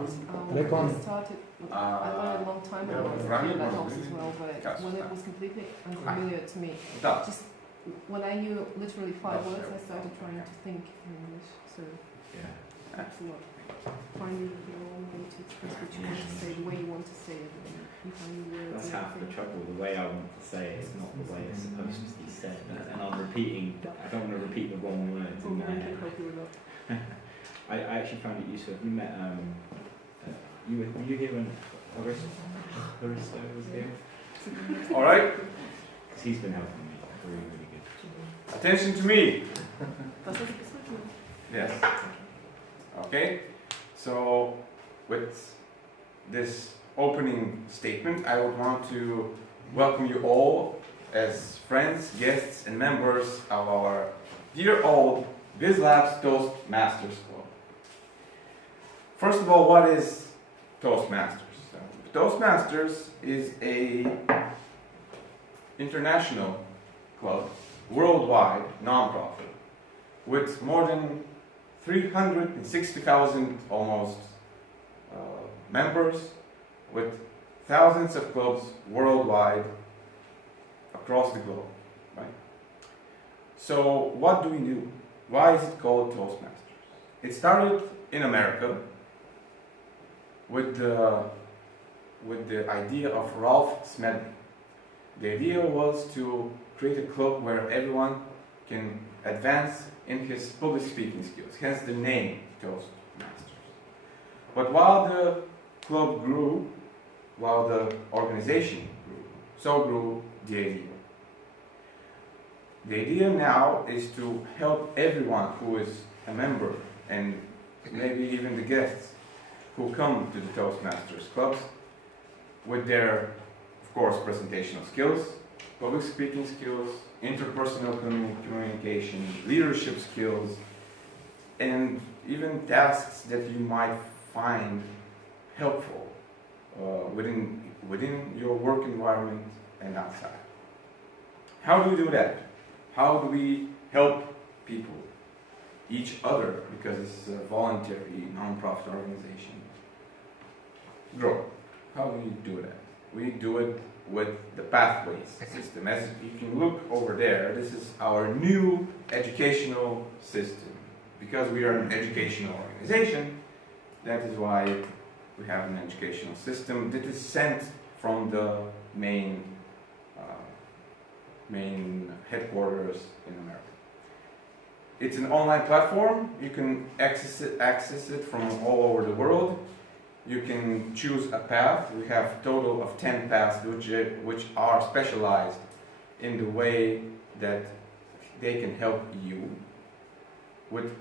I started, I learned a long time ago that helps as well, but when it was completely unfamiliar to me, just when I knew literally 5 words, I started trying to think in English, so that's a lot. Finding your own way to express what you want to say, the way you want to say it, and you find the words. That's half the trouble. The way I want to say it is not the way it's supposed to be said, and I'm repeating. I don't want to repeat the wrong words in my head. I actually found it useful. You met were you here when Larissa was here? All right. Because he's been helping me. Really, really good. Attention to me. Yes. Okay. So, with this opening statement, I would want to welcome you all as friends, guests, and members of our dear old BizLabs Toastmasters Club. First of all, what is Toastmasters? Toastmasters is a international club, worldwide, non-profit, with more than 360,000 almost members, with thousands of clubs worldwide across the globe, right? So what do we do? Why is it called Toastmasters? It started in America with the idea of Ralph Smedley. The idea was to create a club where everyone can advance in his public speaking skills, hence the name Toastmasters. But while the club grew, while the organization grew, so grew the idea. The idea now is to help everyone who is a member, and maybe even the guests who come to the Toastmasters clubs, with their, of course, presentational skills, public speaking skills, interpersonal communication, leadership skills, and even tasks that you might find helpful within your work environment and outside. How do we do that? How do we help people, each other, because it's a voluntary, non-profit organization, grow? How do we do that? We do it with the Pathways system. As you can look over there, this is our new educational system. Because we are an educational organization, that is why we have an educational system that is sent from the main headquarters in America. It's an online platform. You can access it from all over the world. You can choose a path. We have a total of 10 paths which are specialized in the way that they can help you, with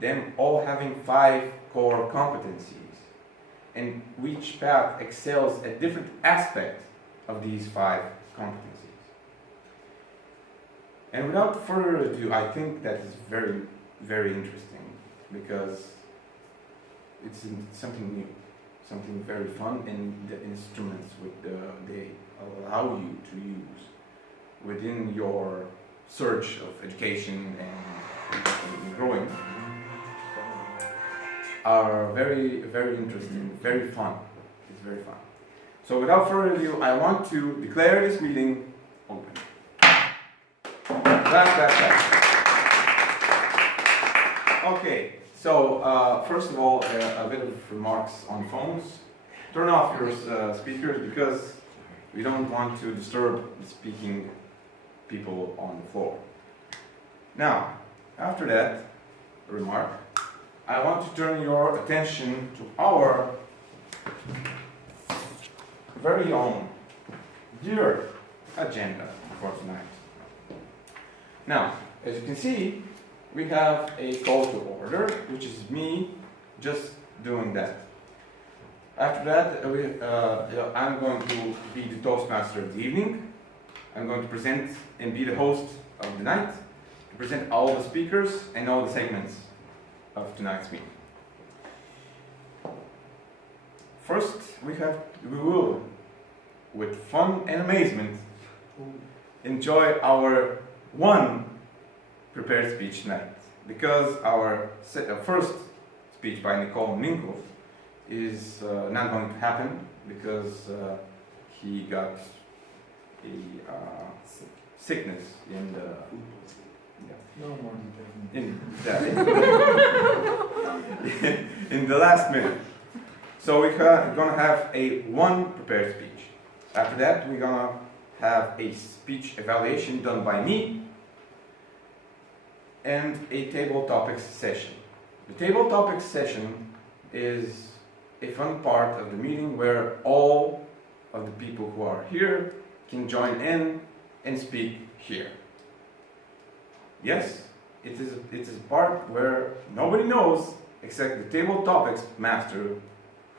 them all having 5 core competencies, and each path excels at different aspects of these 5 competencies. And without further ado, I think that is very, very interesting, because it's something new, something very fun, and the instruments they allow you to use within your search of education and growing are very, very interesting, very fun. It's very fun. So without further ado, I want to declare this meeting open. Okay. So, first of all, a bit of remarks on phones. Turn off your speakers, because we don't want to disturb the speaking people on the floor. Now, after that remark, I want to turn your attention to our very own dear agenda for tonight. Now, as you can see, we have a call to order, which is me just doing that. After that, I'm going to be the Toastmaster of the evening. I'm going to present and be the host of the night, to present all the speakers and all the segments of tonight's meeting. First, we will, with fun and amazement, enjoy our one prepared speech tonight, because our first speech by Nicole Minkoff is not going to happen because he got a sickness in the No more in the last minute. So we're gonna have one prepared speech. After that, we're gonna have a speech evaluation done by me and a table topics session. The table topics session is a fun part of the meeting where all of the people who are here can join in and speak here. Yes, it is a part where nobody knows except the table topics master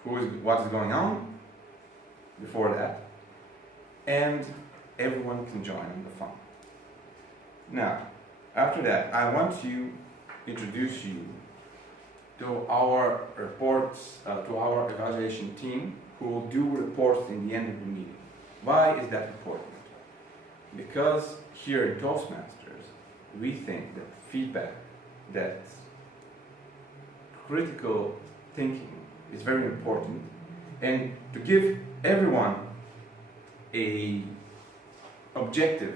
what is going on before that, and everyone can join in the fun. Now, after that, I want to introduce you to our reports, to our evaluation team, who will do reports in the end of the meeting. Why is that important? Because here in Toastmasters, we think that feedback, that critical thinking is very important, and to give everyone a objective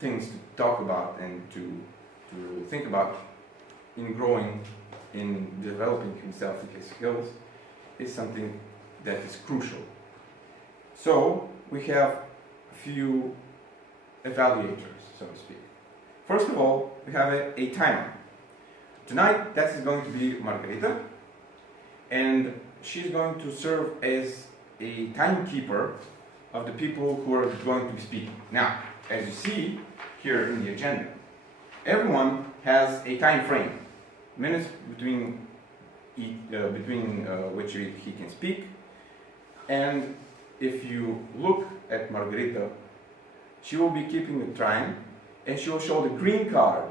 things to talk about and to think about in growing, in developing himself and his skills is something that is crucial. So we have a few evaluators, so to speak. First of all, we have a timer. Tonight, that is going to be Margarita, and she's going to serve as a timekeeper of the people who are going to be speaking. Now, as you see here in the agenda, everyone has a time frame, minutes between which he can speak. And if you look at Margarita, she will be keeping the time, and she will show the green card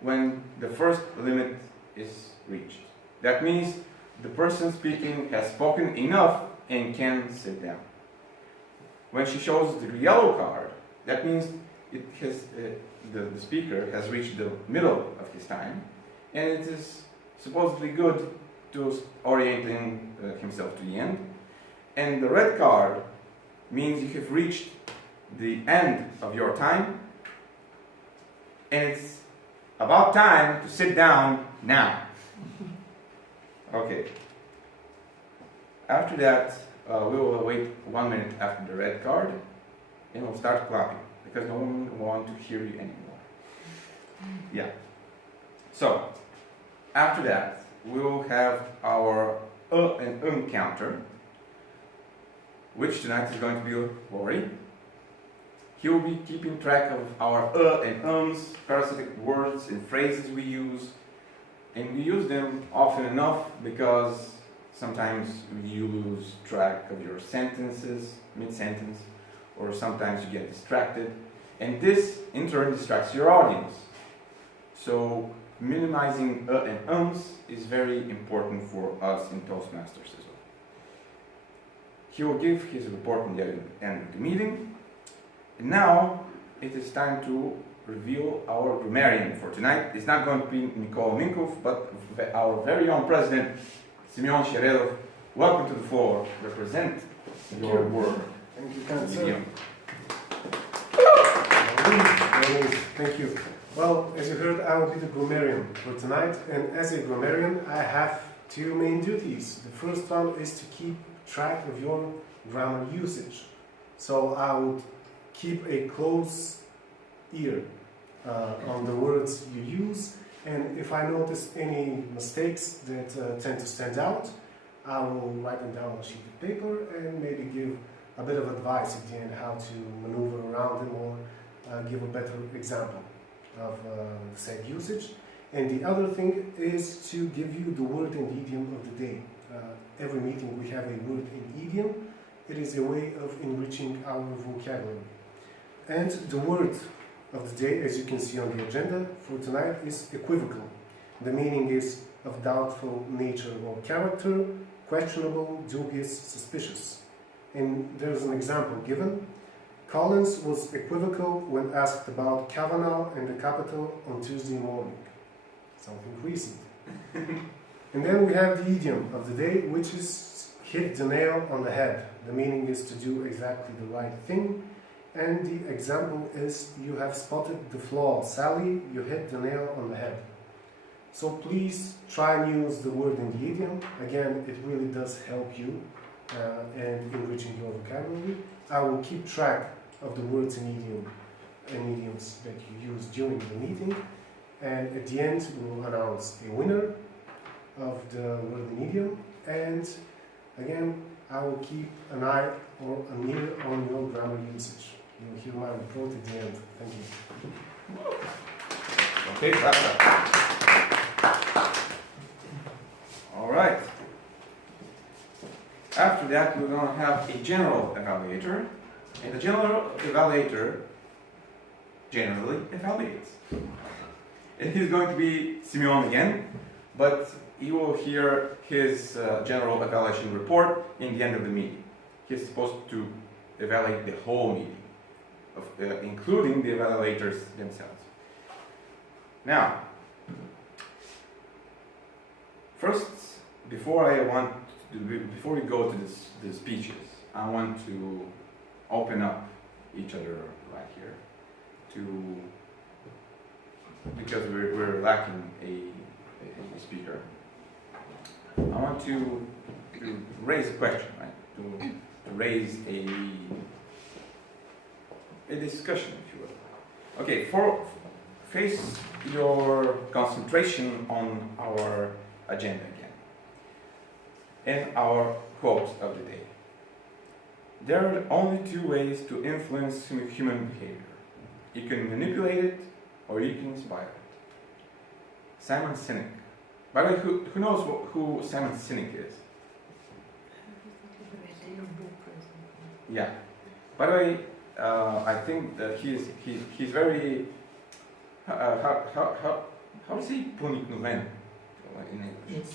when the first limit is reached. That means the person speaking has spoken enough and can sit down. When she shows the yellow card, that means it has, the speaker has reached the middle of his time, and it is supposedly good to orienting himself to the end. And the red card means you have reached the end of your time, and it's about time to sit down now. Okay. After that, we will wait 1 minute after the red card, and we'll start clapping, because no one will want to hear you anymore. Yeah. So, after that, we will have our and counter, which tonight is going to be Rory. He will be keeping track of our and ums, parasitic words and phrases we use, and we use them often enough because sometimes you lose track of your sentences, mid-sentence, or sometimes you get distracted, and this in turn distracts your audience. So minimizing and ums is very important for us in Toastmasters as well. He will give his report at the end of the meeting. And now it is time to reveal our grammarian for tonight. It's not going to be Nikola Minkov, but our very own president, Simeon Sherelov. Welcome to the floor. Represent your word. Thank you, kind sir. Thank you. Well, as you heard, I will be the grammarian for tonight, and as a grammarian, I have two main duties. The first one is to keep track of your grammar usage. So I would keep a close ear on the words you use, and if I notice any mistakes that tend to stand out, I will write them down on a sheet of paper and maybe give a bit of advice at the end how to maneuver around them or give a better example of the said usage. And the other thing is to give you the word and idiom of the day. Every meeting we have a word and idiom. It is a way of enriching our vocabulary. And the word of the day, as you can see on the agenda for tonight, is equivocal. The meaning is of doubtful nature or character, questionable, dubious, suspicious. And there's an example given. Collins was equivocal when asked about Kavanaugh and the Capitol on Tuesday morning. Something recent. And then we have the idiom of the day, which is hit the nail on the head. The meaning is to do exactly the right thing. And the example is, you have spotted the flaw, Sally, you hit the nail on the head. So please try and use the word in the idiom. Again, it really does help you in enriching your vocabulary. I will keep track of the words in idioms that you use during the meeting. And at the end, we will announce a winner of the word in idiom. And again, I will keep an eye or an ear on your grammar usage. You will hear my report at the end. Thank you. Okay, that's that. All right. After that, we're going to have a general evaluator. And the general evaluator generally evaluates. And he's going to be Simeon again, but you will hear his general evaluation report in the end of the meeting. He's supposed to evaluate the whole meeting, including the evaluators themselves. Now, first, before we go to the speeches, I want to open up each other right here, because we're lacking a speaker. I want to raise a question, right? To raise a discussion, if you will. Okay, face your concentration on our agenda again, and our quote of the day. There are only two ways to influence human behavior. You can manipulate it, or you can inspire it. Simon Sinek. By the way, who knows who Simon Sinek is? Yeah. By the way, I think that he's very how does he pronounce in English?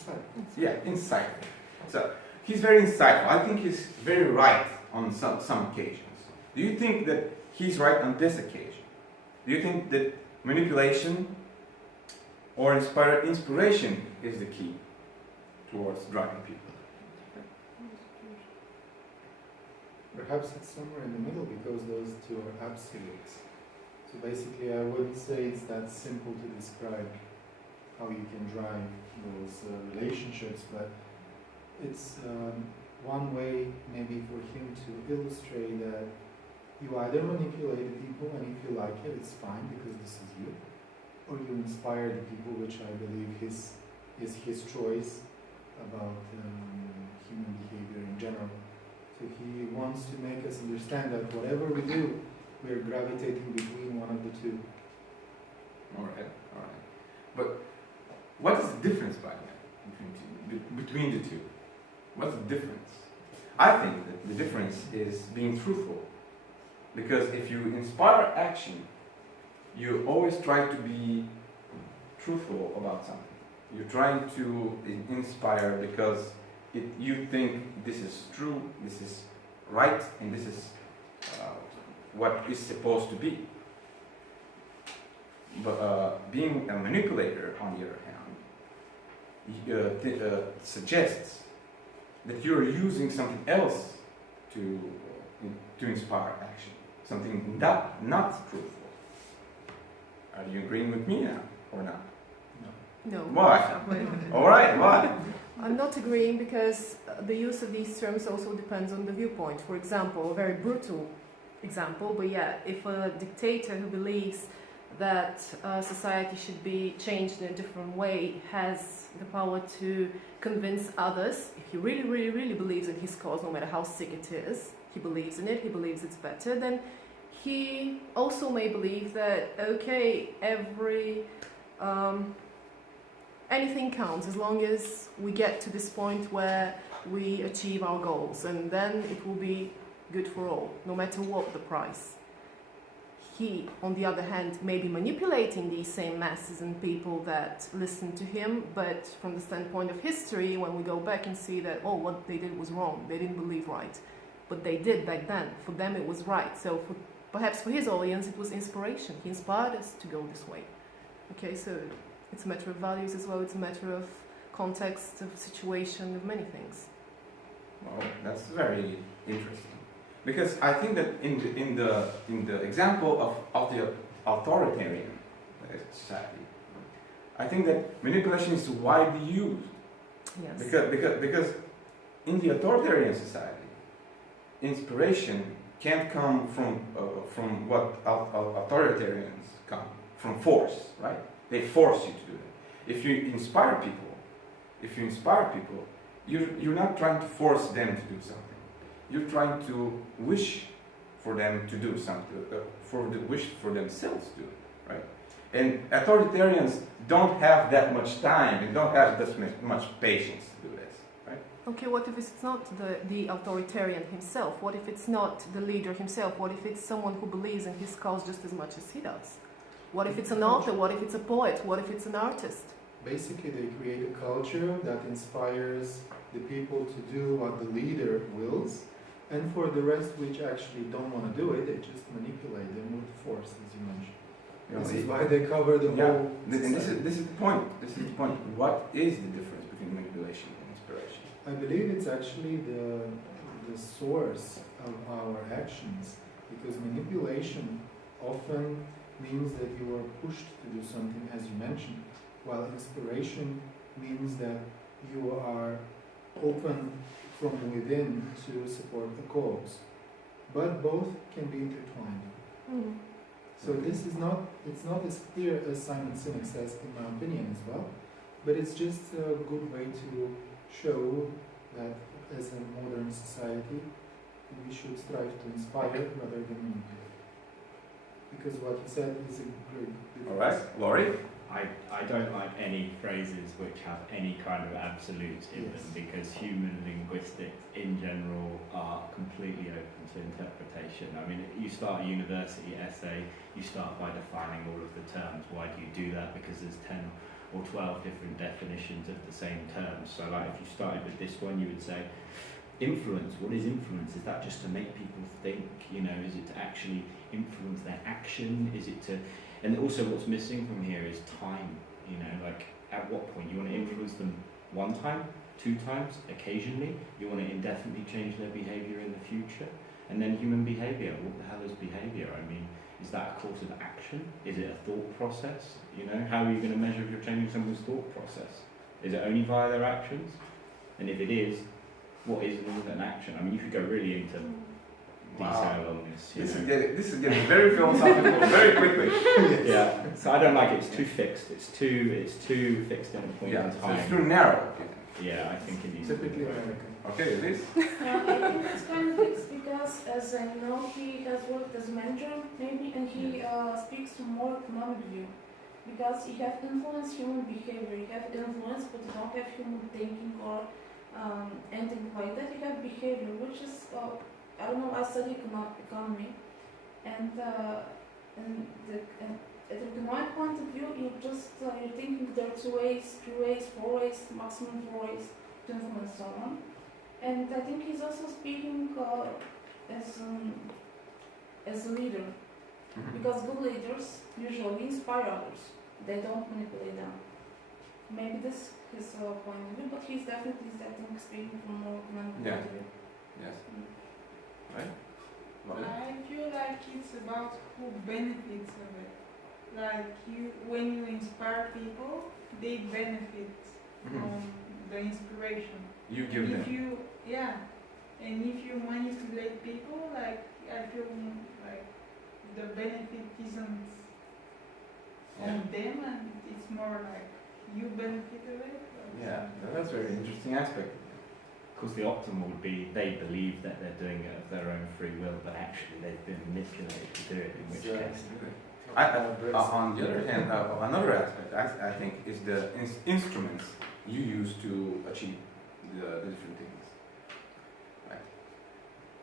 Yeah, insightful. So he's very insightful. I think he's very right on some occasions. Do you think that he's right on this occasion? Do you think that manipulation or inspiration is the key towards driving people? Perhaps it's somewhere in the middle, because those two are absolutes. So basically, I wouldn't say it's that simple to describe how you can drive those relationships, but it's one way maybe for him to illustrate that you either manipulate the people, and if you like it, it's fine because this is you, or you inspire the people, which I believe is his choice about human behavior in general. So he wants to make us understand that whatever we do, we're gravitating between one of the two. All right. But what is the difference, by the way, between the two? What's the difference? I think that the difference is being truthful. Because if you inspire action, you always try to be truthful about something. You're trying to inspire because you think this is true, this is right, and this is what is supposed to be. But being a manipulator, on the other hand, suggests that you're using something else to inspire action, something not truthful. Are you agreeing with me now, or not? No. Why? All right, why? I'm not agreeing because the use of these terms also depends on the viewpoint. For example, a very brutal example, but yeah, if a dictator who believes that society should be changed in a different way has the power to convince others, if he really, really, really believes in his cause, no matter how sick it is, he believes in it, he believes it's better, then he also may believe that, okay, anything counts as long as we get to this point where we achieve our goals, and then it will be good for all, no matter what the price. He, on the other hand, may be manipulating these same masses and people that listen to him, but from the standpoint of history, when we go back and see that, oh, what they did was wrong, they didn't believe right, but they did back then. For them it was right. So perhaps for his audience it was inspiration. He inspired us to go this way. Okay, so it's a matter of values as well, it's a matter of context, of situation, of many things. Well, that's very interesting, because I think that in the example of the authoritarian society, I think that manipulation is widely used. Yes. Because in the authoritarian society, inspiration can't come from what authoritarians come from, force, right? They force you to do it. If you inspire people, you're not trying to force them to do something. You're trying to wish for them to do something, wish for themselves to do it, right? And authoritarians don't have that much time and don't have that much patience to do this, right? Okay, what if it's not the authoritarian himself? What if it's not the leader himself? What if it's someone who believes in his cause just as much as he does? What if it's an author? What if it's a poet? What if it's an artist? Basically, they create a culture that inspires the people to do what the leader wills, and for the rest which actually don't want to do it, they just manipulate them with force, as you mentioned. This is why they cover the whole. And this is the point. This is the point. What is the difference between manipulation and inspiration? I believe it's actually the source of our actions, because manipulation often means that you are pushed to do something, as you mentioned, while inspiration means that you are open from within to support the cause. But both can be intertwined. Mm. So this is not, it's not as clear as Simon Sinek says, in my opinion as well, but it's just a good way to show that as a modern society, we should strive to inspire rather than manipulate. Because what you said is a great difference. All right, Laurie? I don't like any phrases which have any kind of absolute in them, because human linguistics in general are completely open to interpretation. I mean, you start a university essay, you start by defining all of the terms. Why do you do that? Because there's 10 or 12 different definitions of the same terms. So like if you started with this one, you would say, influence. What is influence? Is that just to make people think? You know, is it to actually influence their action? Is it to... And also what's missing from here is time, you know, like at what point you want to influence them one time, 2 times, occasionally, you want to indefinitely change their behaviour in the future, and then human behaviour, what the hell is behaviour? I mean, is that a course of action? Is it a thought process? You know, how are you going to measure if you're changing someone's thought process? Is it only via their actions? And if it is, what is an action? I mean, you could go really into detail on this. This is getting very philosophical very quickly. Yeah, so I don't like it. It's too fixed. It's too fixed in a point in time. So it's too narrow. Yeah, I think it needs Typically American. Okay, Liz? I think it's kind of fixed because, as I know, he has worked as a manager, maybe, and he speaks from more economic view. Because he has influenced human behavior, he has influence, but you don't have human thinking or anything like that. You have behavior, which is I don't know, I study economy, and at the economic point of view, you're thinking there are 2 ways, 3 ways, 4 ways, maximum 4 ways to influence someone. And I think he's also speaking as a leader, because good leaders usually inspire others. They don't manipulate them. Maybe this is his point of view, but he's definitely speaking from more economic point of view. Yes. Right? I feel like it's about who benefits of it. Like when you inspire people, they benefit from the inspiration. You give them. And if you manipulate people, like I feel like the benefit isn't on them, and it's more like you benefit of it. Yeah, that's a very interesting aspect. Of course, the optimal would be they believe that they're doing it of their own free will, but actually they've been manipulated to do it, in which case... On the other hand, another aspect, I think, is the instruments you use to achieve the different things. Right?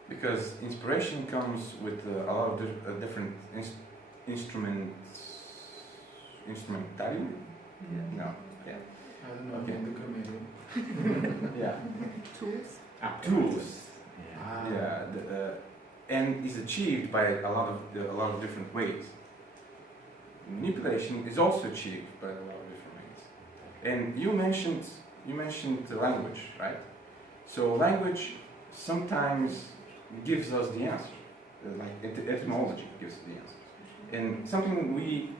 Because inspiration comes with a lot of different instrumentality? No. Yeah. I don't know, Okay. the comedian. Yeah. Tools. Tools. Yeah. Yeah. And is achieved by a lot of different ways. Manipulation is also achieved by a lot of different ways. And you mentioned you mentioned the language, right? So language sometimes gives us the answer. Like etymology gives the answer. And something we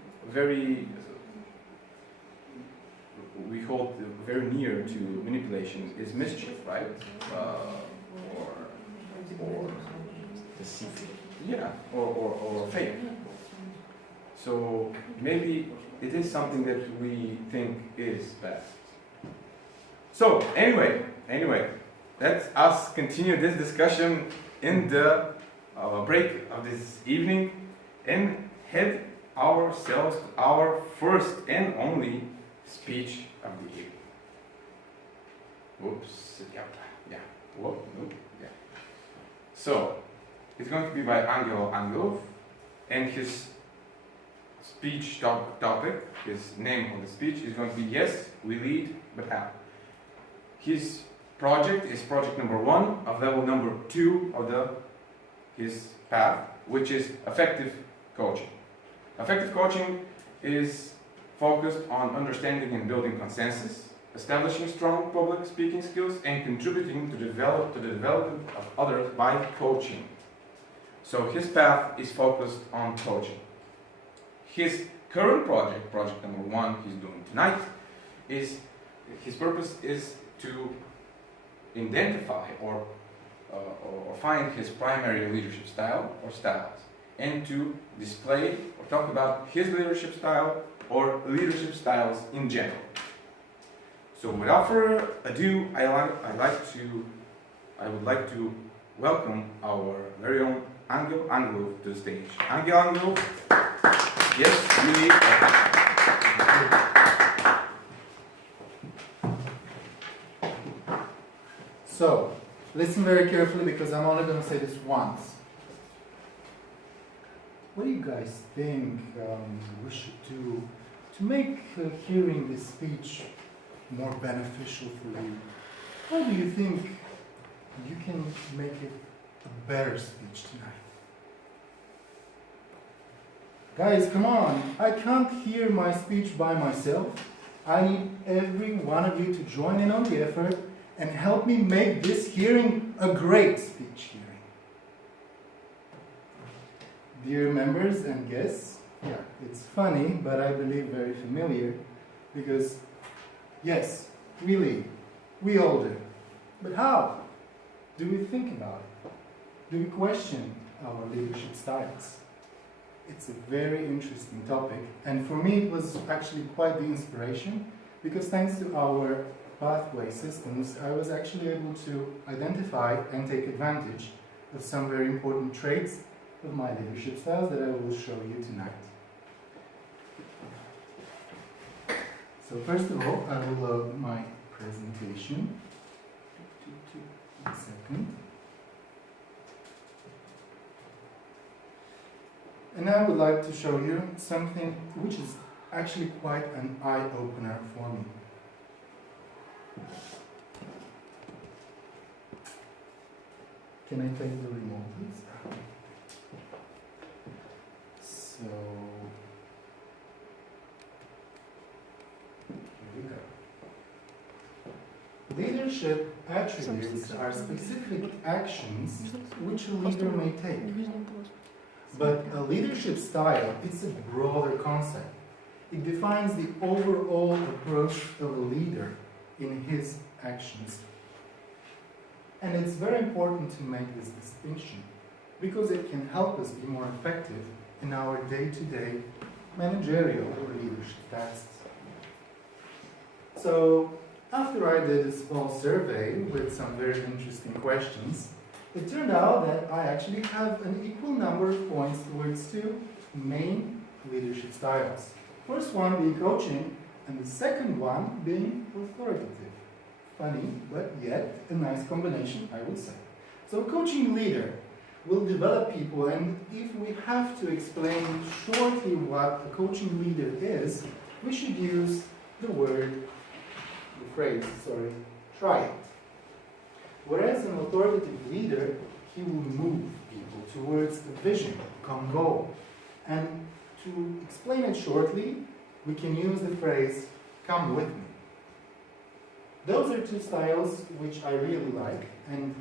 hold very near to manipulation is mischief, right? Or deceit. Yeah, or fake. So maybe it is something that we think is bad. So anyway, let us continue this discussion in the break of this evening and head ourselves to our first and only speech of the evening. Whoops, yeah. Whoop, nope, yeah. So, it's going to be by Angelo Angelov, and his speech topic, his name of the speech is going to be Yes, We Lead, But How? His project is project number 1 of level number 2 of his path, which is effective coaching. Effective coaching is focused on understanding and building consensus, establishing strong public speaking skills, and contributing to the development of others by coaching. So his path is focused on coaching. His current project, project number 1 he's doing tonight, his purpose is to identify or find his primary leadership style or styles, and to display or talk about his leadership style or leadership styles in general. So without further ado, I would like to welcome our very own Angel Angelov to the stage. Angel Angelov, yes, really. So, listen very carefully because I'm only going to say this once. What do you guys think we should do to make hearing this speech more beneficial for you? How do you think you can make it a better speech tonight? Guys, come on. I can't hear my speech by myself. I need every one of you to join in on the effort and help me make this hearing a great speech hearing. Dear members and guests, yeah, it's funny, but I believe very familiar, because yes, really, we all do. But how do we think about it? Do we question our leadership styles? It's a very interesting topic, and for me it was actually quite the inspiration, because thanks to our pathway systems, I was actually able to identify and take advantage of some very important traits of my leadership styles that I will show you tonight. So first of all, I will load my presentation. A second. And I would like to show you something which is actually quite an eye-opener for me. Can I take the remote, please? So, here we go. Leadership attributes are specific actions which a leader may take. But a leadership style is a broader concept. It defines the overall approach of a leader in his actions. And it's very important to make this distinction because it can help us be more effective in our day-to-day managerial or leadership tasks. So, after I did a small survey with some very interesting questions, it turned out that I actually have an equal number of points towards 2 main leadership styles. First one being coaching, and the second one being authoritative. Funny, but yet a nice combination, I would say. So a coaching leader will develop people, and if we have to explain shortly what a coaching leader is, we should use the phrase, try it. Whereas an authoritative leader, he will move people towards a vision, a common goal. And to explain it shortly, we can use the phrase, come with me. those are two styles which I really like, and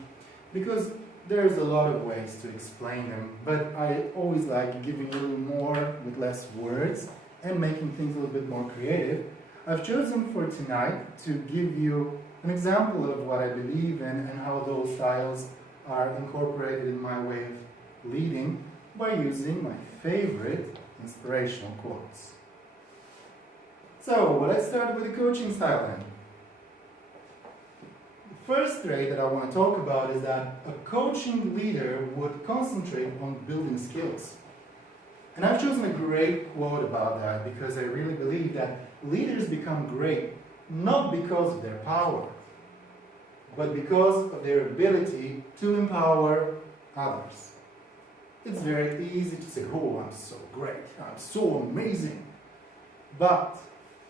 because there's a lot of ways to explain them, but I always like giving a little more with less words and making things a little bit more creative. I've chosen for tonight to give you an example of what I believe in and how those styles are incorporated in my way of leading by using my favorite inspirational quotes. So, let's start with the coaching style then. The first trait that I want to talk about is that a coaching leader would concentrate on building skills. And I've chosen a great quote about that because I really believe that leaders become great not because of their power, but because of their ability to empower others. It's very easy to say, oh, I'm so great, I'm so amazing. But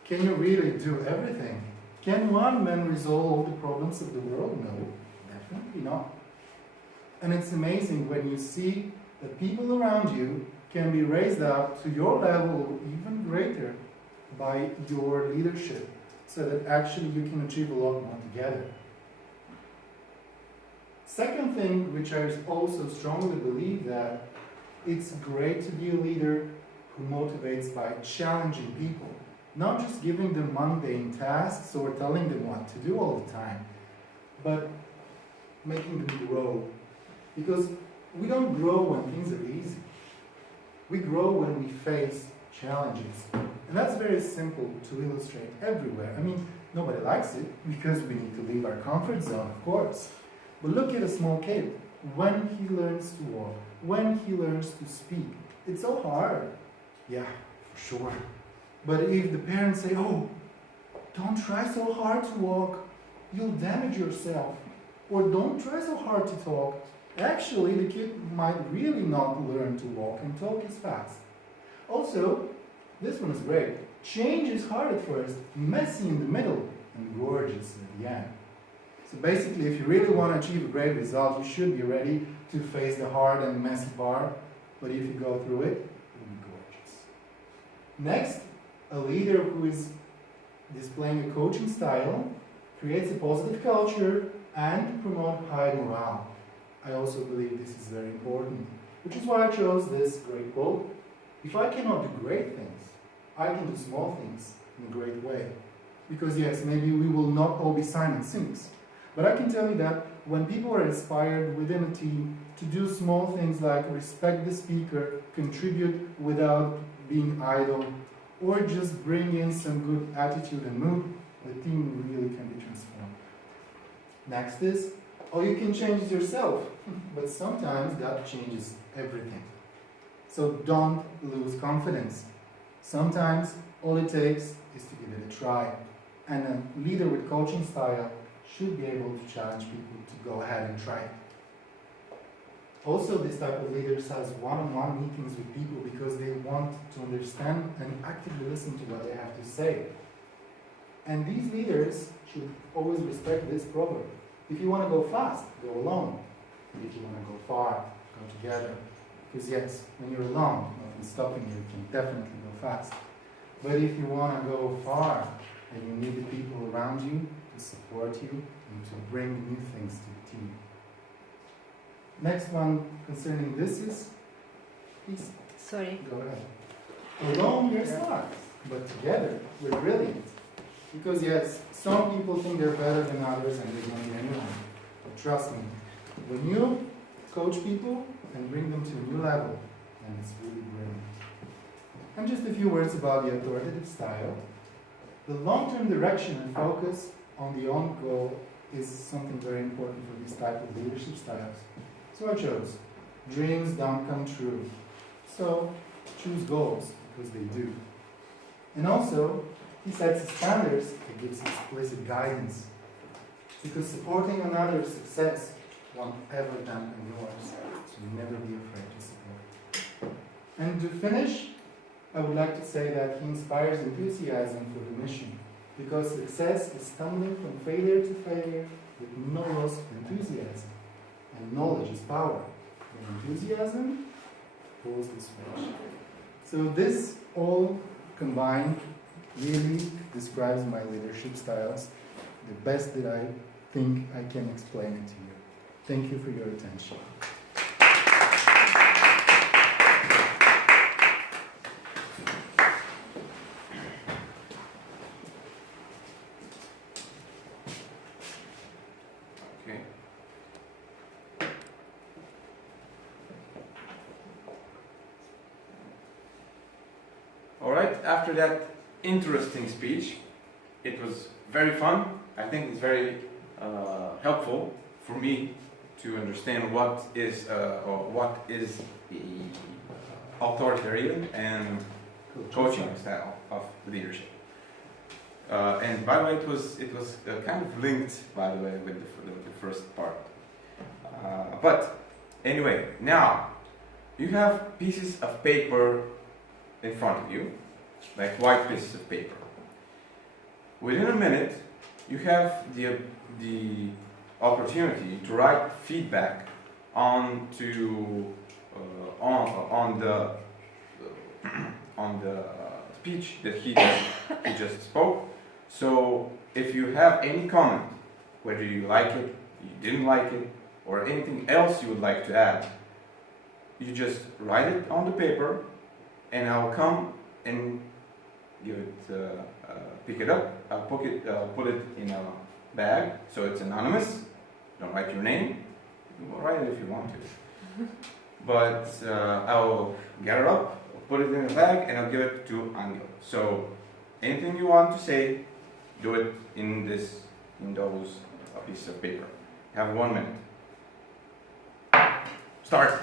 can you really do everything? Can one man resolve all the problems of the world? No, definitely not. And it's amazing when you see that people around you can be raised up to your level or even greater by your leadership, so that actually you can achieve a lot more together. Second thing, which I also strongly believe, that it's great to be a leader who motivates by challenging people, not just giving them mundane tasks or telling them what to do all the time, but making them grow. Because we don't grow when things are easy. We grow when we face challenges. And that's very simple to illustrate everywhere. I mean, nobody likes it because we need to leave our comfort zone, of course. But look at a small kid. When he learns to walk, when he learns to speak, it's so hard. Yeah, for sure. But if the parents say, oh, don't try so hard to walk, you'll damage yourself. Or don't try so hard to talk, actually the kid might really not learn to walk and talk as fast. Also, this one is great. Change is hard at first, messy in the middle, and gorgeous at the end. So basically, if you really want to achieve a great result, you should be ready to face the hard and messy part. But if you go through it, it will be gorgeous. Next, a leader who is displaying a coaching style creates a positive culture and promotes high morale. I also believe this is very important, which is why I chose this great quote. If I cannot do great things, I can do small things in a great way. Because yes, maybe we will not all be Simon Sinks, but I can tell you that when people are inspired within a team to do small things like respect the speaker, contribute without being idle, or just bring in some good attitude and mood, the team really can be transformed. Next is, oh, you can change it yourself, but sometimes that changes everything. So don't lose confidence. Sometimes all it takes is to give it a try. And a leader with coaching style should be able to challenge people to go ahead and try it. Also, this type of leaders has one-on-one meetings with people because they want to understand and actively listen to what they have to say. And these leaders should always respect this proverb. If you want to go fast, go alone. If you want to go far, go together. Because yes, when you're alone, nothing's stopping you. You can definitely go fast. But if you want to go far, then you need the people around you to support you and to bring new things to the team. Next one concerning this is, please. Sorry. Go ahead. Alone you're smart, but together we're brilliant. Because yes, some people think they're better than others and they don't need anyone. But trust me, when you coach people and bring them to a new level, then it's really brilliant. And just a few words about the authoritative style. The long-term direction and focus on the own goal is something very important for this type of leadership styles. So I chose, dreams don't come true. So choose goals, because they do. And also, he sets standards and gives explicit guidance. Because supporting another's success won't ever dampen yours. So never be afraid to support. And to finish, I would like to say that he inspires enthusiasm for the mission. Because success is stumbling from failure to failure with no loss of enthusiasm. And knowledge is power. And enthusiasm pulls the switch. So this all combined really describes my leadership styles the best that I think I can explain it to you. Thank you for your attention. Okay. All right, after that interesting speech, it was very fun. I think it's very helpful for me to understand what is the authoritarian and coaching style of leadership. And by the way, it was kind of linked, by the way, with the first part. But anyway, now you have pieces of paper in front of you, like white pieces of paper. Within a minute, you have the opportunity to write feedback on the speech that he just spoke. So if you have any comment, whether you like it, you didn't like it, or anything else you would like to add, you just write it on the paper, and I'll come and give it, pick it up. I'll put it in a bag, so it's anonymous. Don't write your name. You can write it if you want to. But I'll gather up, put it in a bag, and I'll give it to Angel. So anything you want to say, do it in those pieces of paper. Have 1 minute. Start.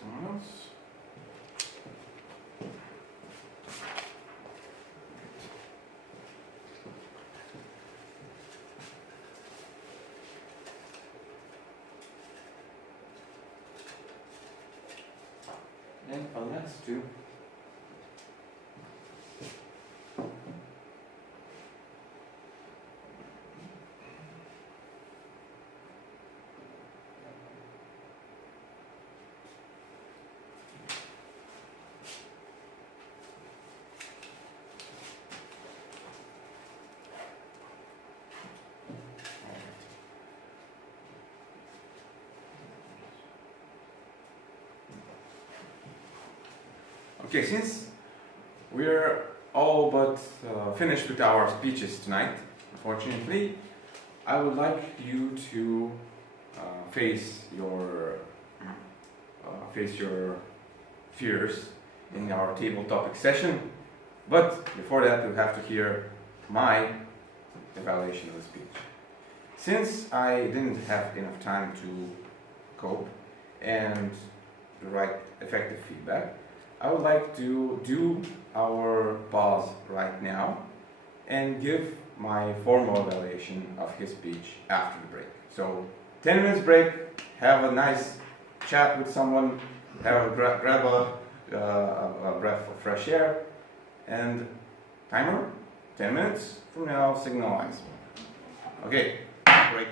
Someone else? And a last two. Okay, since we're all but finished with our speeches tonight, unfortunately, I would like you to face your fears in our table topic session. But before that, you have to hear my evaluation of the speech. Since I didn't have enough time to cope and write effective feedback, I would like to do our pause right now and give my formal evaluation of his speech after the break. So 10 minutes break, have a nice chat with someone, have a grab a breath of fresh air, and timer, 10 minutes from now, signalize. Okay, break.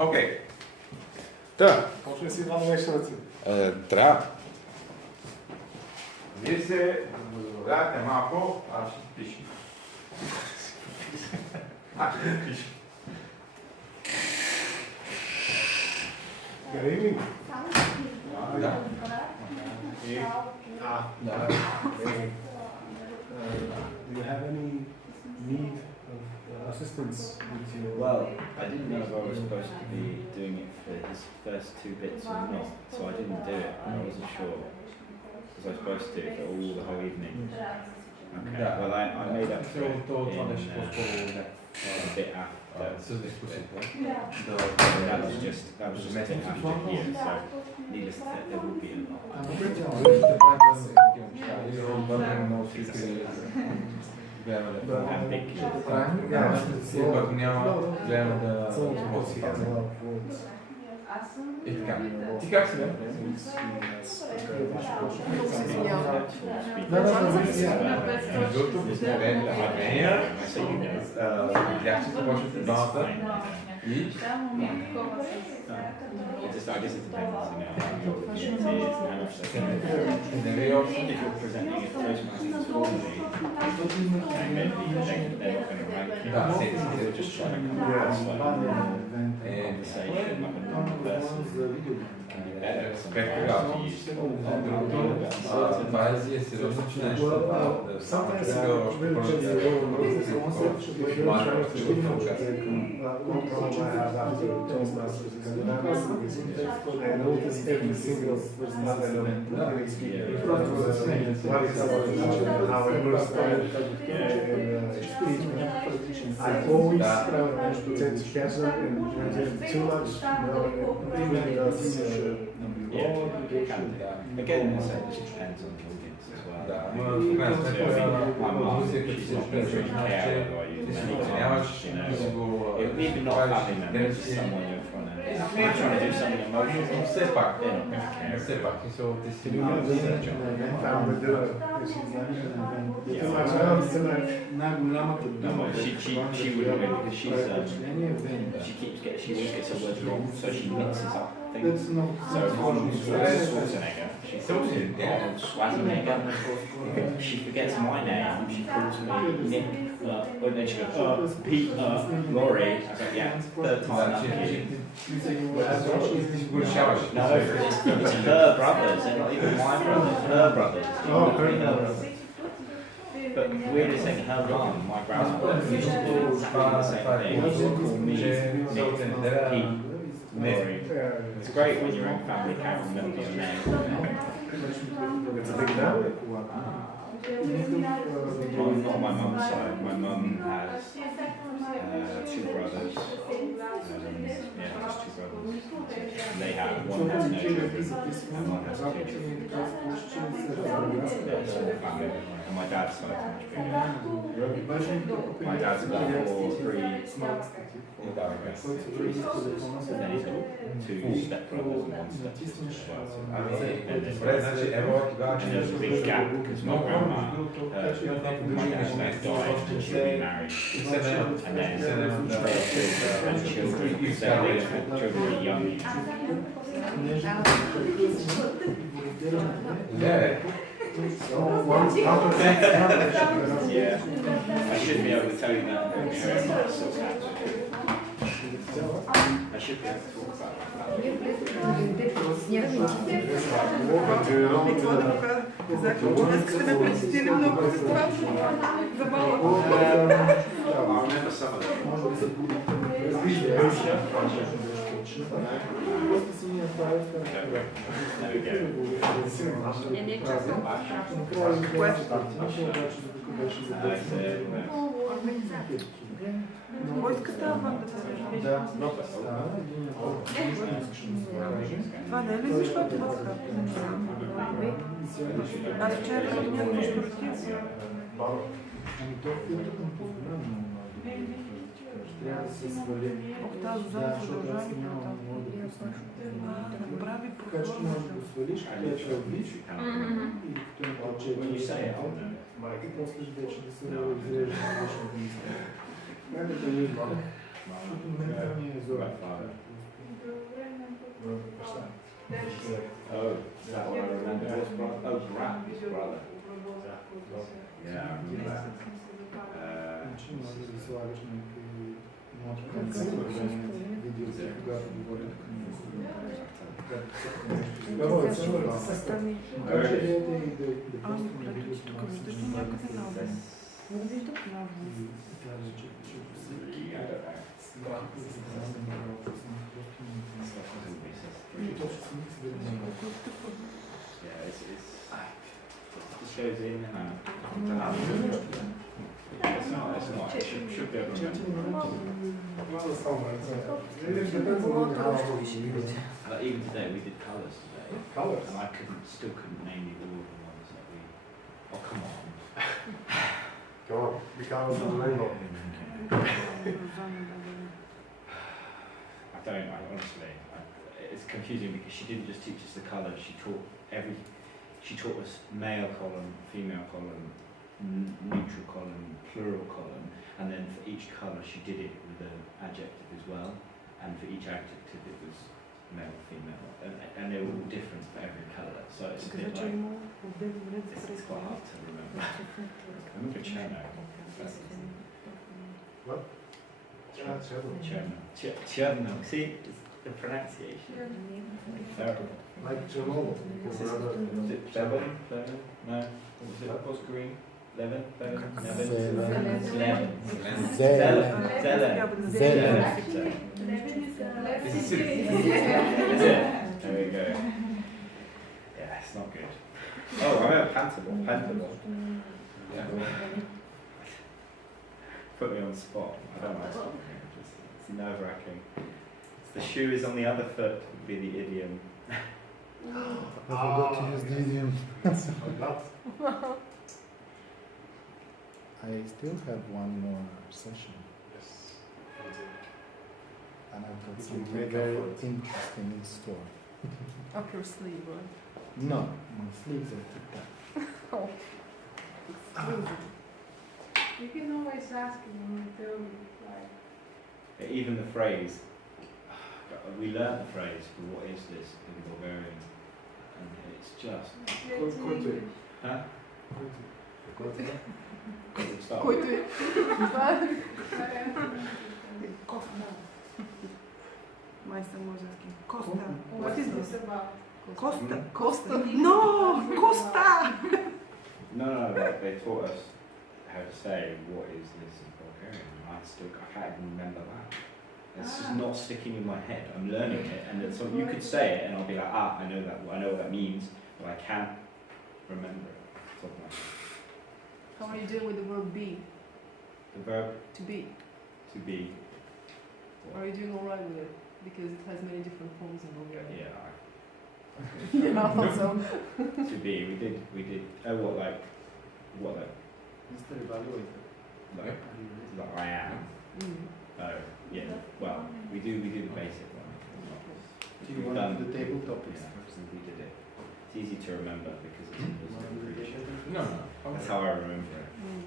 Okay. Da, počne si vám nešto na Treba. Gdje se vrate mako, a piši. Good evening. Da. Do you have any need of assistance with your... Well, I didn't know if I was supposed to be doing it for his first two bits or not, so I didn't do it. I wasn't sure. Was I supposed to do it for all the whole evening? Okay. Well, I made up for it in a bit after. That was just a bit after here, so needless to say, there will be a lot. And big I guess it depends, if you're presenting it Toastmasters formally, maybe they're not going to rank you. They're just trying to come across like a conversation, like a normal person. Can be better, to use Sometimes I really just go on this concept if you're trying to one problem I have after Toastmasters is I notice every single person public speaker what is about how I understand speech. I always tend to catch them and too much, really does Again, it just depends on the audience as well. My mum, she's not going to really care whether I use many times, maybe not family members, just someone you're trying to do something emotional. They're not going to care. She wouldn't win because she always gets her words wrong, so she mixes up things. So Arnold Schwarzenegger, she forgets my name, she calls me Nick, and then she goes, Pete, Laurie. I was like, yeah, third time lucky. No, it's her brothers, they're not even my brothers, her brothers. But weirdest thing, her mum, my grandmother, used to do exactly the same thing. She used to call me Nick, Pete, Laurie. It's great when your own family can't remember your name. It's a big family. Not my mum's side. My mum has two brothers. Yeah, just two brothers. And they have one has no children and one has two children. Yeah, small family. And my dad's side is much bigger. My dad's got three and then he's got two stepbrothers and one stepsister as well. And there's a big gap because my grandma, my dad's wife died and she remarried. And then their children and children, so they children are young. Yeah. Yeah. I should be able to tell you that. I should be able to talk about I remember some of them. There we go. Войска става Да. Това не е ли защото войска? Аз вчера нямах нищо против. Трябва да се свали. Тази зона продължава да прави Така че може да го свалиш, където е облич, или като е тече, и после вече да се изрежда на външна администрация. Хайде да ви измам. Защото менталният е зора. Oh, is that what I remember? Oh, Rat, his brother. Yeah, I remember that. Значи може да слагаш някакви ноти към видео, когато говорят към така че идеята е да пуснем на видеото shows in it's not. It should be able to remember. Like even today, we did colours today. Colours? And I still couldn't name you all of the ones that we. Oh, come on. Come on, the colors of the rainbow. Honestly, it's confusing because she didn't just teach us the colours, she taught us male column, female column, neutral column, plural column, and then for each colour she did it with an adjective as well, and for each adjective it was male, female, and they were all different for every colour, so it's a bit like, it's quite hard to remember. I remember Cherno. What? Cherno. See, the pronunciation. Terrible. Like Chernobyl. Is it Levin? No. What was it? What was green? Levin? Is it? There we go. Yeah, it's not good. Oh, I remember Pantable. Yeah. Put me on the spot. I don't like stopping here. It's nerve-wracking. The shoe is on the other foot would be the idiom. I forgot to use the idiom. I still have one more session. Yes. And I've got You can something make up very for it. interesting in store. Up your sleeve, right? No, my sleeves are too tight. Oh. You can always ask him and tell you, like, Even the phrase, we learned the phrase, what is this in Bulgarian? And it's just, huh? Start. My son was asking, Costa, what is this? about? Costa. No, Costa! No, like they taught us how to say, what is this in Bulgarian? And I can't even remember that. It's just not sticking in my head. I'm learning it, and then so you could say it, and I'll be like, I know what that means, but I can't remember it. How are you doing with the verb be? The verb To be. to be. Are you doing alright with it? Because it has many different forms in Bulgarian. Yeah. Yeah, I thought so. To be. We did. Oh, what like? Mr. Evaluator. Like I am. Mm. Oh, yeah. Well, we do the basic one. Do you want the table topics? Yeah, we did it. It's easy to remember because it's in the creation. No. That's how I remember it. Mm.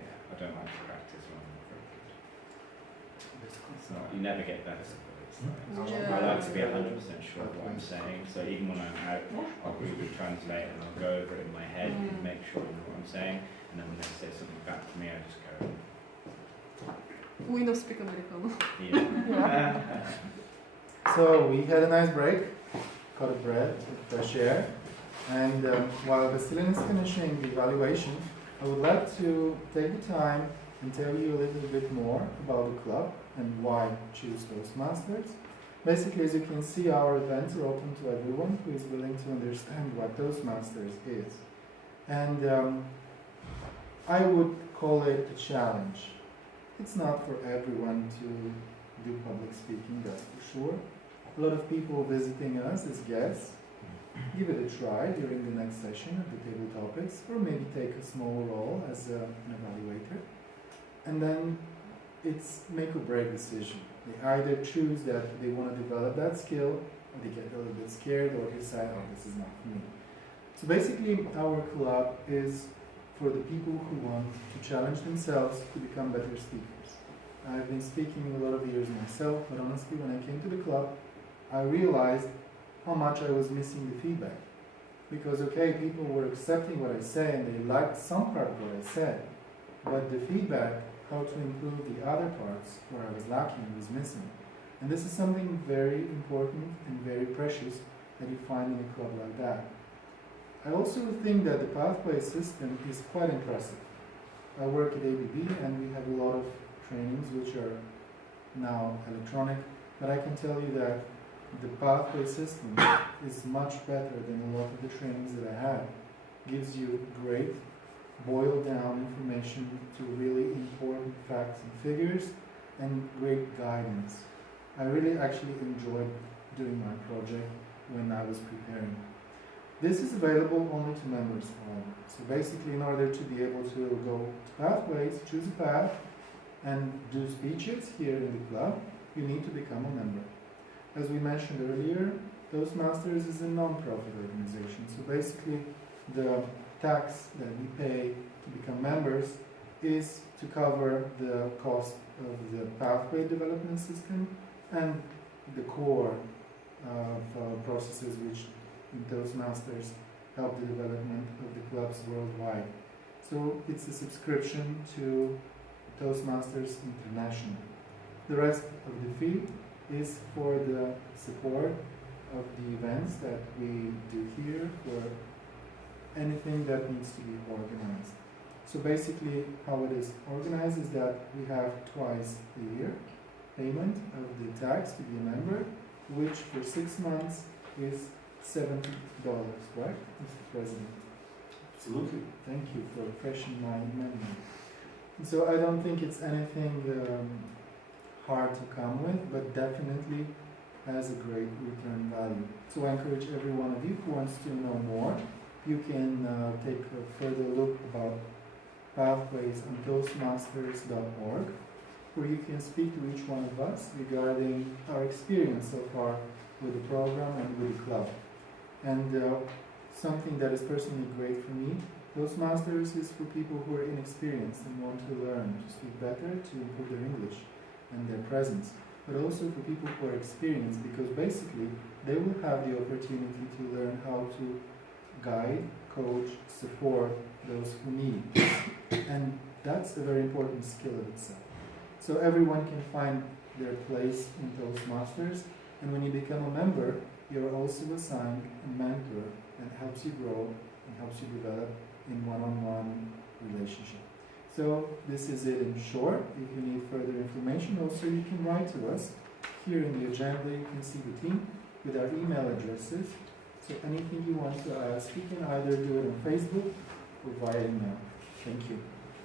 Yeah, I don't like to practice when I'm not very good. never get better at I like to be 100% sure of what I'm saying, so even when I'm out, I'll Google Translate and I'll go over it in my head and make sure I know what I'm saying, and then when they say something back to me, I just go, We don't speak Americano. yeah. So we had a nice break, got a breath of fresh air, and while Vasilin is finishing the evaluation, I would like to take the time and tell you a little bit more about the club and why choose Toastmasters. Basically, as you can see, our events are open to everyone who is willing to understand what Toastmasters is. And I would call it a challenge. It's not for everyone to do public speaking, that's for sure. A lot of people visiting us as guests, give it a try during the next session of the table topics, or maybe take a small role as an evaluator. And then it's make or break decision. They either choose that they want to develop that skill, or they get a little bit scared, or decide, oh, this is not for me. So basically, our club is for the people who want to challenge themselves to become better speakers. I've been speaking a lot of years myself, but honestly, when I came to the club, I realized how much I was missing the feedback. Because, okay, people were accepting what I say, and they liked some part of what I said, but the feedback, how to improve the other parts where I was lacking, was missing. And this is something very important and very precious that you find in a club like that. I also think that the pathway system is quite impressive. I work at ABB and we have a lot of trainings which are now electronic, but I can tell you that the pathway system is much better than a lot of the trainings that I have. Gives you great boiled down information to really important facts and figures and great guidance. I really actually enjoyed doing my project when I was preparing. This is available only to members, however. So basically, in order to be able to go to pathways, choose a path, and do speeches here in the club, you need to become a member. As we mentioned earlier, Toastmasters is a non-profit organization. So basically, the tax that we pay to become members is to cover the cost of the pathway development system and the core of processes which in Toastmasters help the development of the clubs worldwide. So it's a subscription to Toastmasters International. The rest of the fee is for the support of the events that we do here, for anything that needs to be organized. So basically how it is organized is that we have twice a year payment of the tax to be a member, which for 6 months is $70, right, Mr. President? Absolutely. Thank you for refreshing my memory. So I don't think it's anything hard to come with, but definitely has a great return value. So I encourage every one of you who wants to know more, you can take a further look about pathways on toastmasters.org, where you can speak to each one of us regarding our experience so far with the program and with the club. And something that is personally great for me, Toastmasters is for people who are inexperienced and want to learn to speak better, to improve their English and their presence, but also for people who are experienced, because basically they will have the opportunity to learn how to guide, coach, support those who need. And that's a very important skill in itself. So everyone can find their place in Toastmasters, and when you become a member, you're also assigned a mentor that helps you grow and helps you develop in one-on-one relationship. So this is it in short. If you need further information, also you can write to us. Here in the agenda you can see the team with our email addresses. So anything you want to ask, you can either do it on Facebook or via email. Thank you.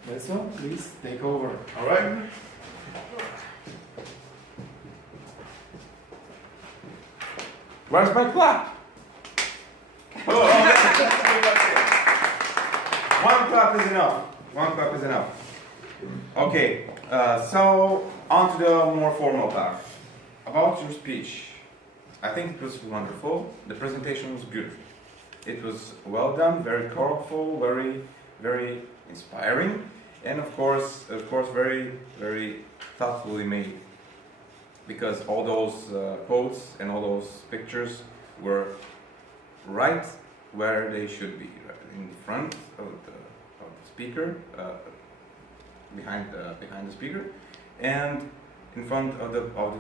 Leso, please take over. All right. Where's my clap? One clap is enough. One clap is enough. Okay, so on to the more formal part. About your speech. I think it was wonderful. The presentation was good. It was well done, very colorful, very, very inspiring, and of course, very, very thoughtfully made. because all those quotes and all those pictures were right where they should be, right in front of the speaker, behind the speaker, and in front of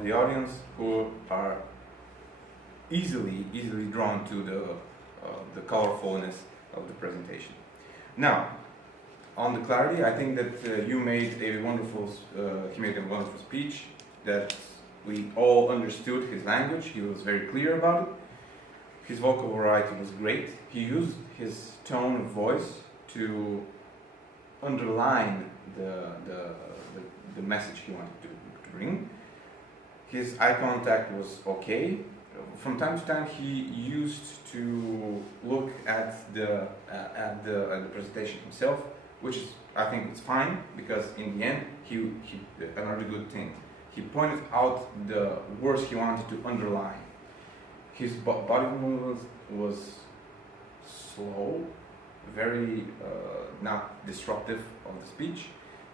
the audience, who are easily drawn to the colorfulness of the presentation. Now, on the clarity, I think that you made a wonderful speech, that we all understood his language. He was very clear about it. His vocal variety was great. He used his tone of voice to underline the message he wanted to bring. His eye contact was okay. From time to time, he used to look at the presentation himself, which is, I think, it's fine, because in the end, he another good thing. He pointed out the words he wanted to underline. His body movement was slow, very not disruptive of the speech,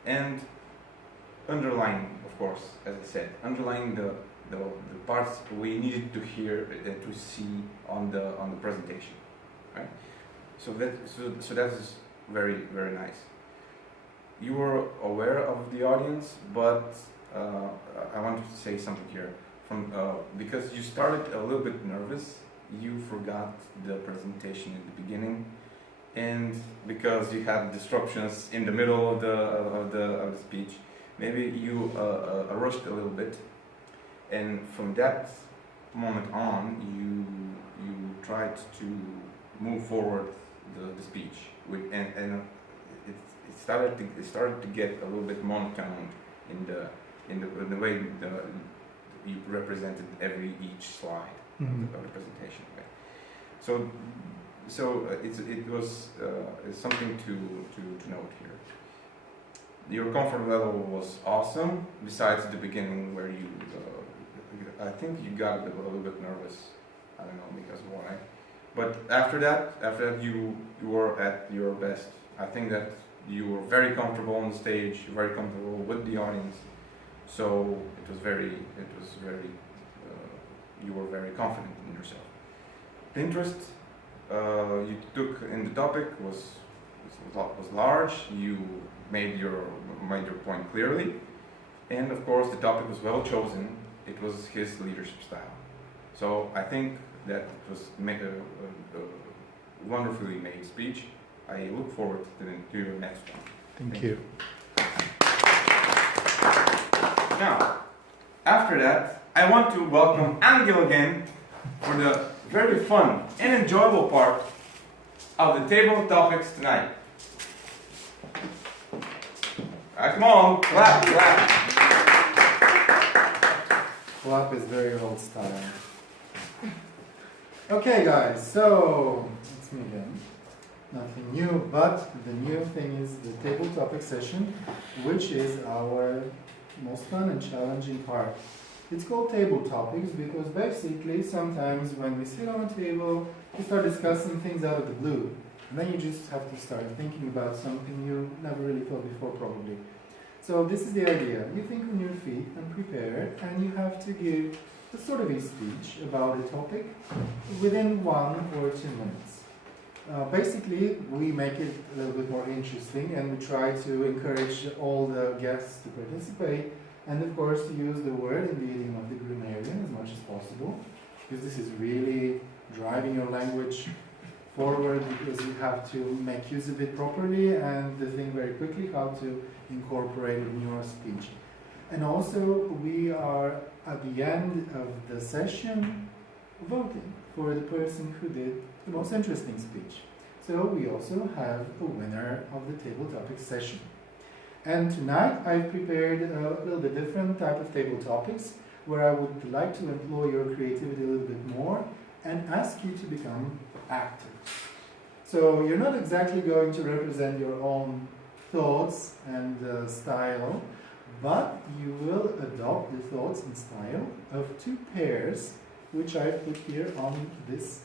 and underlining, of course, as I said, underlining the parts we needed to hear and to see on the presentation, right? So that is very, very nice. You were aware of the audience, but I wanted to say something here. Because you started a little bit nervous, you forgot the presentation at the beginning, and because you had disruptions in the middle of the speech, maybe you rushed a little bit, and from that moment on, you tried to move forward the speech, and it started to get a little bit monotone in the way you represented each slide of the presentation. Right? So it was something to note here. Your comfort level was awesome. Besides the beginning, where you, I think you got a little bit nervous. I don't know because why. But after that you were at your best. I think that you were very comfortable on the stage, very comfortable with the audience. So it was very. You were very confident in yourself. The interest you took in the topic was large. You made your point clearly, and of course the topic was well chosen. It was his leadership style. So I think that it was a wonderfully made speech. I look forward to your next one. Thank you. Now, after that, I want to welcome Angel again for the very fun and enjoyable part of the table topics tonight. Come on, clap. Clap is very old style. Okay, guys, so it's me again. Nothing new, but the new thing is the table topic session, which is our most fun and challenging part. It's called table topics because basically sometimes when we sit on a table, we start discussing things out of the blue. And then you just have to start thinking about something you never really thought before probably. So this is the idea. You think on your feet and prepare, and you have to give a sort of a speech about a topic within 1 or 2 minutes. Basically, we make it a little bit more interesting, and we try to encourage all the guests to participate, and of course to use the word in the idiom of the grammarian as much as possible, because this is really driving your language forward, because you have to make use of it properly and think very quickly how to incorporate it in your speech. And also, we are at the end of the session voting for the person who did the most interesting speech. So we also have a winner of the table topic session. And tonight I've prepared a little bit different type of table topics where I would like to employ your creativity a little bit more and ask you to become actors. So you're not exactly going to represent your own thoughts and style, but you will adopt the thoughts and style of 2 pairs which I've put here on this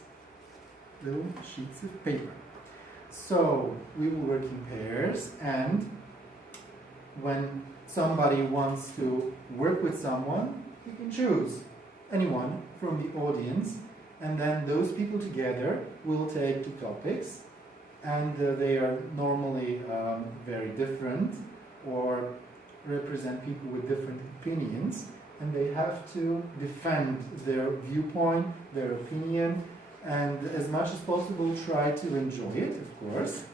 little sheets of paper. So we will work in pairs, and when somebody wants to work with someone, you can choose anyone from the audience, and then those people together will take two topics, and they are normally very different or represent people with different opinions, and they have to defend their viewpoint, their opinion, and as much as possible try to enjoy it, of course,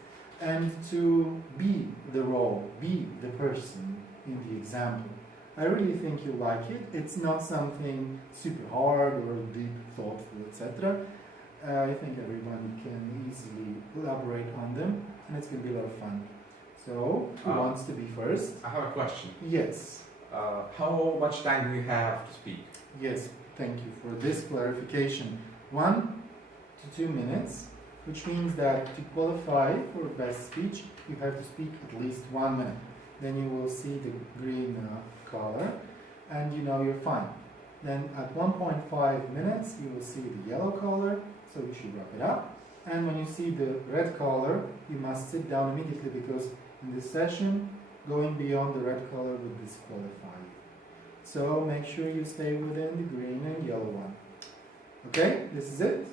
and to be the role, be the person in the example. I really think you'll like it. It's not something super hard or deep, thoughtful, etc. I think everyone can easily elaborate on them, and it's going to be a lot of fun. So, who wants to be first? I have a question. Yes. How much time do you have to speak? Yes, thank you for this clarification. 1 to 2 minutes, which means that to qualify for best speech, you have to speak at least 1 minute. Then you will see the green color, and you know you're fine. Then at 1.5 minutes, you will see the yellow color, so you should wrap it up. And when you see the red color, you must sit down immediately, because in this session, going beyond the red color would disqualify you. So make sure you stay within the green and yellow one. Okay, this is it.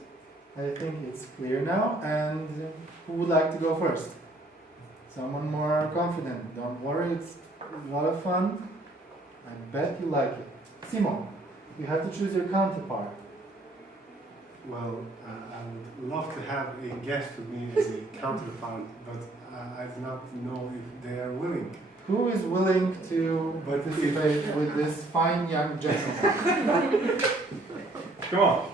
I think it's clear now. And who would like to go first? Someone more confident. Don't worry, it's a lot of fun. I bet you like it. Simon, you have to choose your counterpart. Well, I would love to have a guest with me as a counterpart, but I do not know if they are willing. Who is willing to participate with this fine young gentleman? Come on,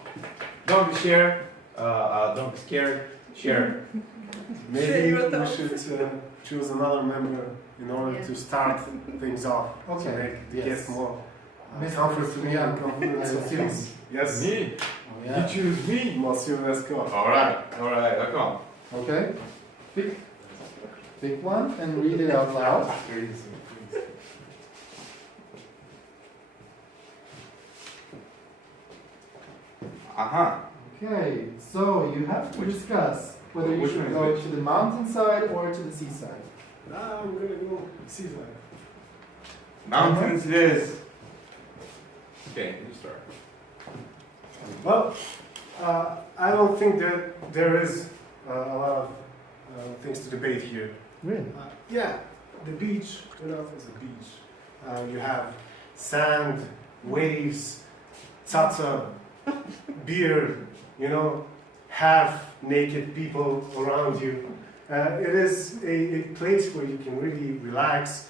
don't be scared. Don't be scared. Share. Maybe we should choose another member in order to start things off. Okay. To make the guest more Mr. comfortable and confident. Yes. Me? Oh, yeah. You choose me. Monsieur Lescott. All right. Come on. Okay. Pick one and read it out loud. Okay, so you have to discuss whether you should go to the mountainside or to the seaside. I'm going to go seaside. Mountains it is. Okay, you start. Well, I don't think that there is a lot of things to debate here. Really? Yeah, the beach, is a beach. You have sand, waves, tata, beer, half-naked people around you. It is a place where you can really relax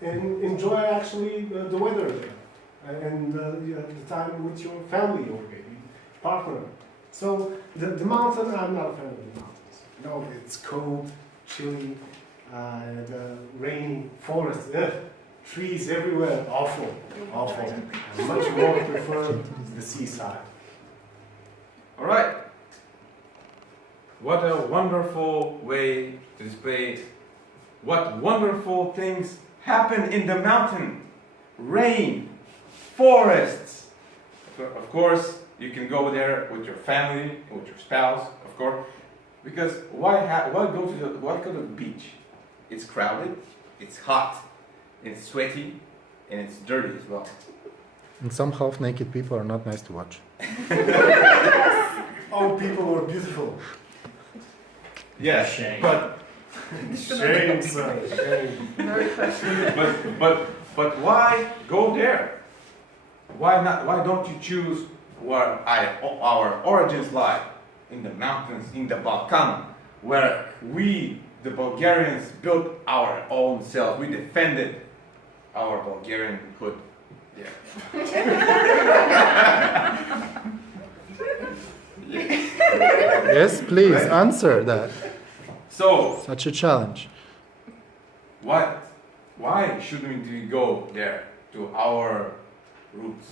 and enjoy actually the weather there and the time with your family or maybe partner. So the mountain, I'm not a fan of the mountains. No, it's cold, chilly, rainy, forest, trees everywhere, awful. I much more prefer the seaside. All right. What a wonderful way to display what wonderful things happen in the mountain. Rain, forests. Of course, you can go there with your family, with your spouse, of course. Because why go to the beach? It's crowded, it's hot, it's sweaty, and it's dirty as well. And some half-naked people are not nice to watch. All people are beautiful. Yes, Shame. but Shame, sir. Shame. Very questionable. but why go there? Why not? Why don't you choose where our origins lie? In the mountains, in the Balkan, where we, the Bulgarians, built our own selves. We defended our Bulgarianhood. Yeah. Yes, please, answer that. So, Such a challenge. why shouldn't we go there to our roots?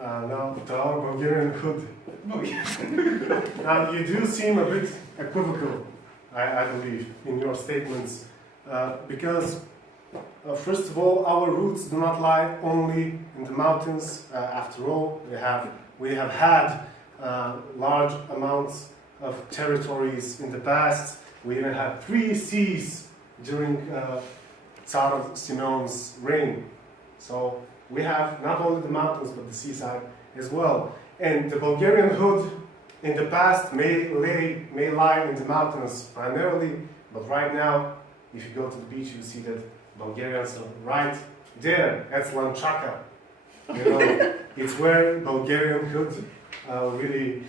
Now, to our Bulgarianhood. Now, you do seem a bit equivocal, I believe, in your statements, because first of all, our roots do not lie only in the mountains. After all, we have had large amounts of territories in the past. We even had 3 seas during Tsar Simeon's reign. So we have not only the mountains but the seaside as well. And the Bulgarian hood in the past may lie in the mountains primarily, but right now, if you go to the beach, you see that Bulgarians are right there at Lanchaka. You know, it's where Bulgarian hood really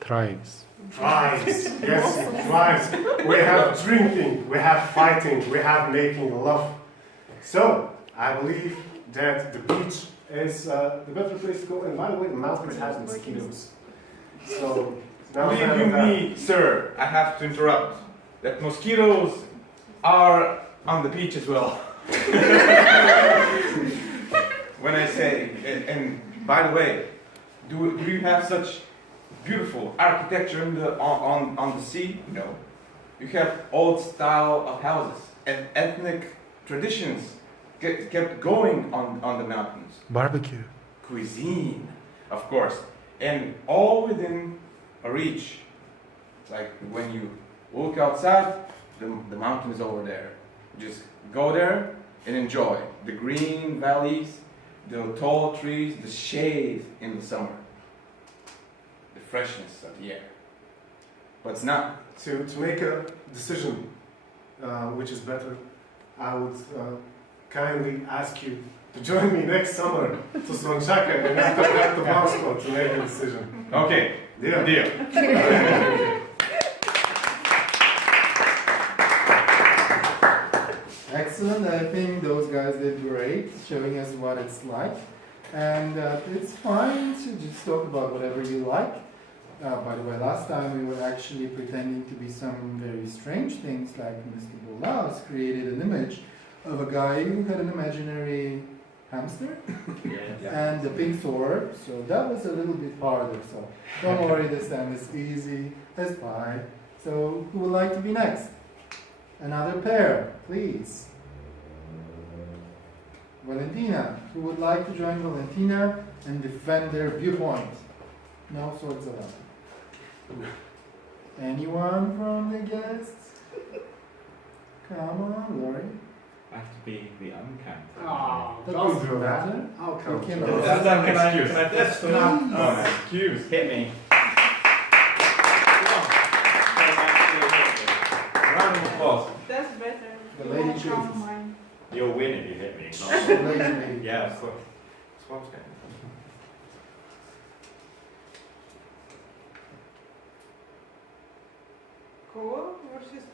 Thrives. thrives. Yes, it thrives. We have drinking, we have fighting, we have making love. So, I believe that the beach is the better place to go. And by the way, the mountains have mosquitoes. So, now Believe me, sir, I have to interrupt. That mosquitoes are on the beach as well. When I say, and by the way, do you have such beautiful architecture on the sea? No. You have old style of houses and ethnic traditions kept going on the mountains. Barbecue. Cuisine, of course, and all within a reach. It's like when you look outside, the mountain is over there. Just go there and enjoy the green valleys, the tall trees, the shade in the summer, the freshness of the air. But it's not. To make a decision which is better, I would kindly ask you to join me next summer to Slanchaka and after that to Moscow to make a decision. Okay, Deal. deal. Excellent. I think those guys did great, showing us what it's like. And it's fine to just talk about whatever you like. By the way, last time we were actually pretending to be some very strange things, like Mr. Bolaus created an image of a guy who had an imaginary hamster and a pink sword. So that was a little bit harder. So don't worry, this time it's easy as pie. So who would like to be next? Another pair, please. Valentina, who would like to join Valentina and defend their viewpoint? No swords allowed. Anyone from the guests? Come on, Lori. I have to be the uncapped. Oh, Don't do that. I'll come. Okay, to no. you. That's an excuse. Can I That's not not an excuse. Hit me. Round of applause. That's better. The You lady won't count chooses. mine. You'll win if you hit me. Lady. Yeah, of course. That's what I'm saying. Core versus.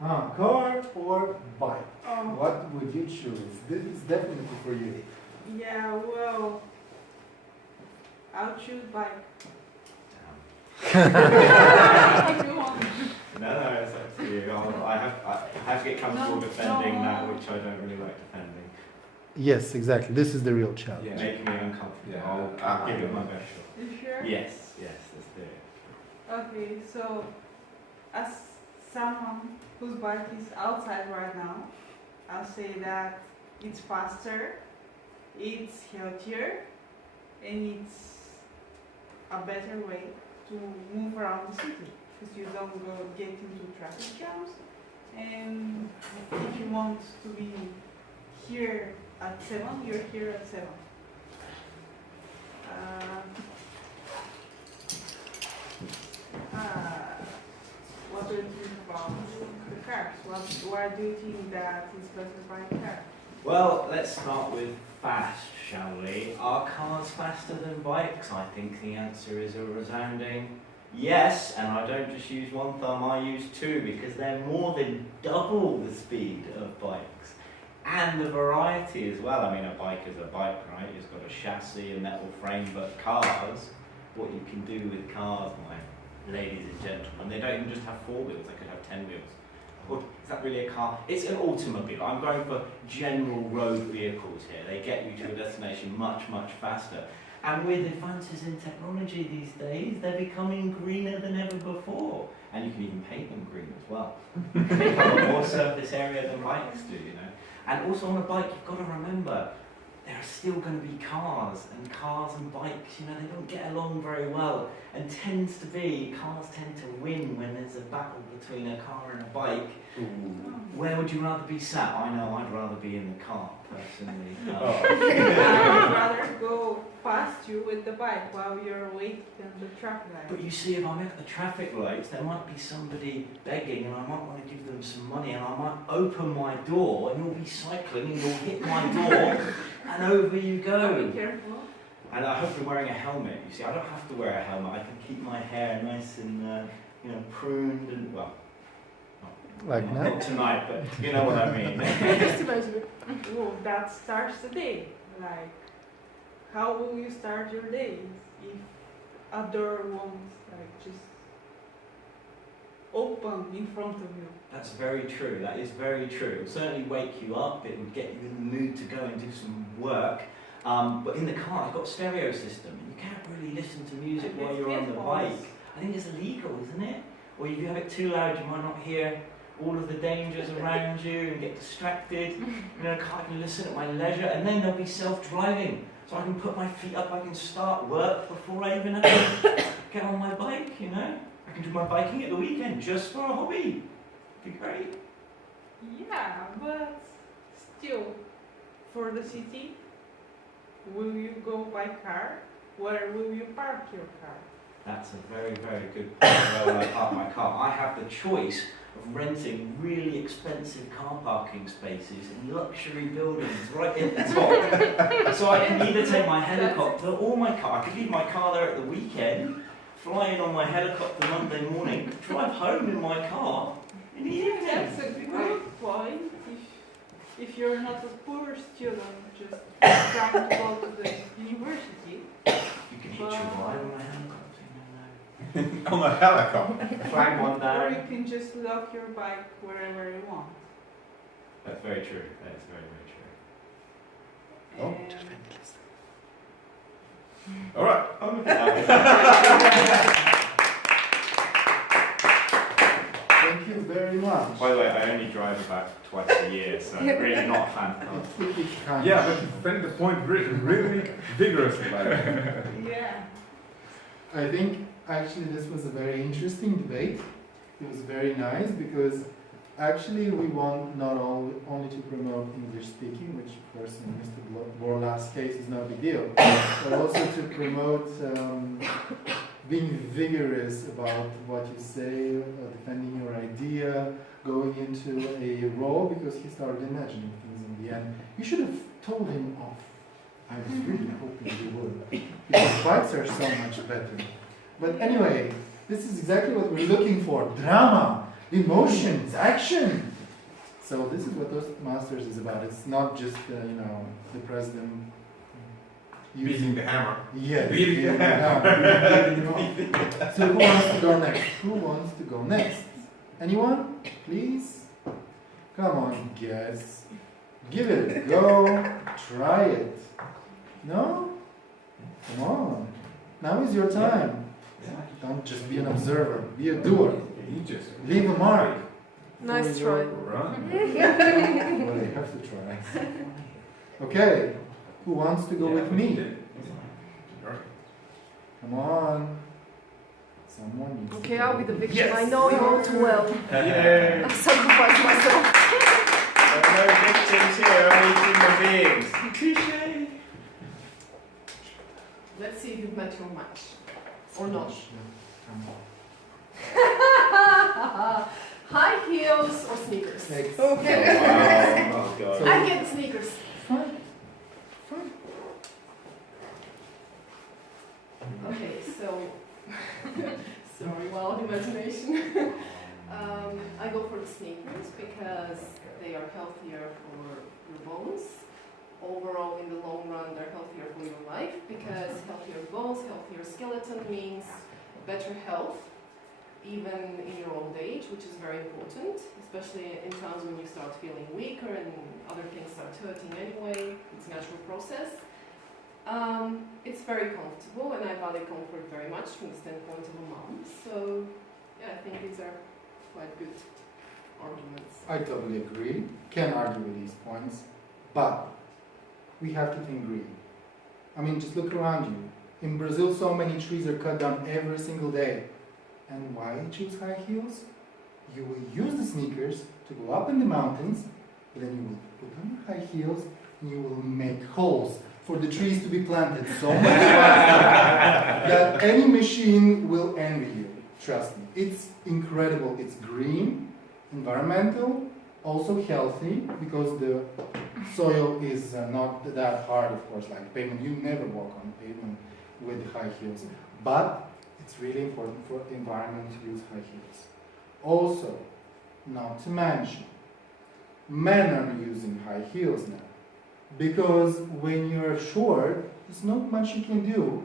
Car or bike? Oh, What would you choose? This is definitely for you. yeah, well, I'll choose bike. If you want. No, it's up to you. I have to get comfortable No, defending no. that which I don't really like defending. Yes, exactly. This is the real challenge. Yeah. Making me uncomfortable. Yeah. I'll give it my best shot. You sure? Yes, let's do it. Okay, so as someone whose bike is outside right now, I'll say that it's faster, it's healthier, and it's a better way to move around the city because you don't get into traffic jams. And if you want to be here at 7, you're here at 7. What do you think about the cars? Why do you think that it's better to buy a car? Well, let's start with fast, shall we? Are cars faster than bikes? I think the answer is a resounding yes, and I don't just use one thumb, I use two, because they're more than double the speed of bikes. And the variety as well. I mean, a bike is a bike, right? It's got a chassis, a metal frame, but cars, what you can do with cars, my ladies and gentlemen, they don't even just have 4 wheels, they could have 10 wheels. Well, is that really a car? It's an automobile. I'm going for general road vehicles here. They get you to a destination much, much faster. And with advances in technology these days, they're becoming greener than ever before. And you can even paint them green as well. They cover more surface area than bikes do, you know. And also on a bike, you've got to remember, there are still going to be cars and bikes, you know, they don't get along very well, and cars tend to win when there's a battle between a car and a bike. Where would you rather be sat? I know I'd rather be in the car, personally. I would rather go past you with the bike while you're waiting at the traffic light. But you see, if I'm at the traffic lights, there might be somebody begging, and I might want to give them some money, and I might open my door, and you'll be cycling, and you'll hit my door, and over you go. Be careful. And I hope you're wearing a helmet. You see, I don't have to wear a helmet. I can keep my hair nice and, pruned and, well, Like now? not tonight, but you know what I mean. Well, that starts the day. Like, how will you start your day if a door won't just open in front of you? That's very true. That is very true. It would certainly wake you up. It would get you in the mood to go and do some work. But in the car, I've got a stereo system. You can't really listen to music while you're on the bike. I think it's illegal, isn't it? Or if you have it too loud, you might not hear all of the dangers around you and get distracted. You know, I can listen at my leisure, and then there'll be self-driving. So I can put my feet up, I can start work before I even have to get on my bike, you know? I can do my biking at the weekend just for a hobby. It'd be great. Yeah, but still, for the city, will you go by car? Where will you park your car? That's a very, very good point. Where will I park my car? I have the choice of renting really expensive car parking spaces in luxury buildings right at the top. So I can either take my helicopter or my car. I could leave my car there at the weekend, fly in on my helicopter Monday morning, drive home in my car in the evening. That's a good point. If you're not a poor student, just trying to go to the university. You can hitch a ride on my helicopter. On a helicopter. Flag one Or down. you can just lock your bike wherever you want. That's very true. That is very, very true. Oh. All right. Thank you very much. By the way, I only drive about twice a year, so I'm really not a fan of cars. Pretty kind. Yeah, but you framed the point really vigorously. Yeah. I think actually this was a very interesting debate. It was very nice because actually we want not only to promote English speaking, which of course in Mr. Borla's case is no big deal, but also to promote being vigorous about what you say, defending your idea, going into a role, because he started imagining things in the end. You should have told him off. I was really hoping you would, because bikes are so much better. But anyway, this is exactly what we're looking for. Drama, emotions, action. So this is what Toastmasters is about. It's not just, the president Beating the hammer. Yes. Beating the hammer. So who wants to go next? Who wants to go next? Anyone? Please? Come on, guys. Give it a go. Try it. No? Come on. Now is your time. Don't just be an observer. Be a doer. Leave a mark. Nice try. Run. Well, you have to try. Okay. Who wants to go with me? Come on. Someone needs Okay, to I'll go. be the victim. Yes. I know you all too well. Yeah. I'll sacrifice myself. There are no victims here, only human beings. Touché. Let's see if you've met your match. Or not. Come on. High heels or sneakers? Next. Okay. Oh, God. So- I get the sneakers. Fine. Okay, so sorry, wild imagination. I go for the sneakers because they are healthier for your bones. Overall, in the long run, they're healthier for your life because healthier bones, healthier skeleton means better health, even in your old age, which is very important, especially in times when you start feeling weaker and other things start hurting anyway. It's a natural process. It's very comfortable, and I value comfort very much from the standpoint of a mom. So, yeah, I think these are quite good arguments. I totally agree. Can't argue with these points. But we have to think green. I mean, just look around you. In Brazil, so many trees are cut down every single day. And why choose high heels? You will use the sneakers to go up in the mountains, but then you will put on your high heels and you will make holes for the trees to be planted so much faster that any machine will envy you. Trust me. It's incredible. It's green, environmental, also healthy, because the soil is not that hard, of course, like pavement. You never walk on pavement with high heels. But it's really important for the environment to use high heels. Also, not to mention, men are using high heels now. Because when you're short, there's not much you can do.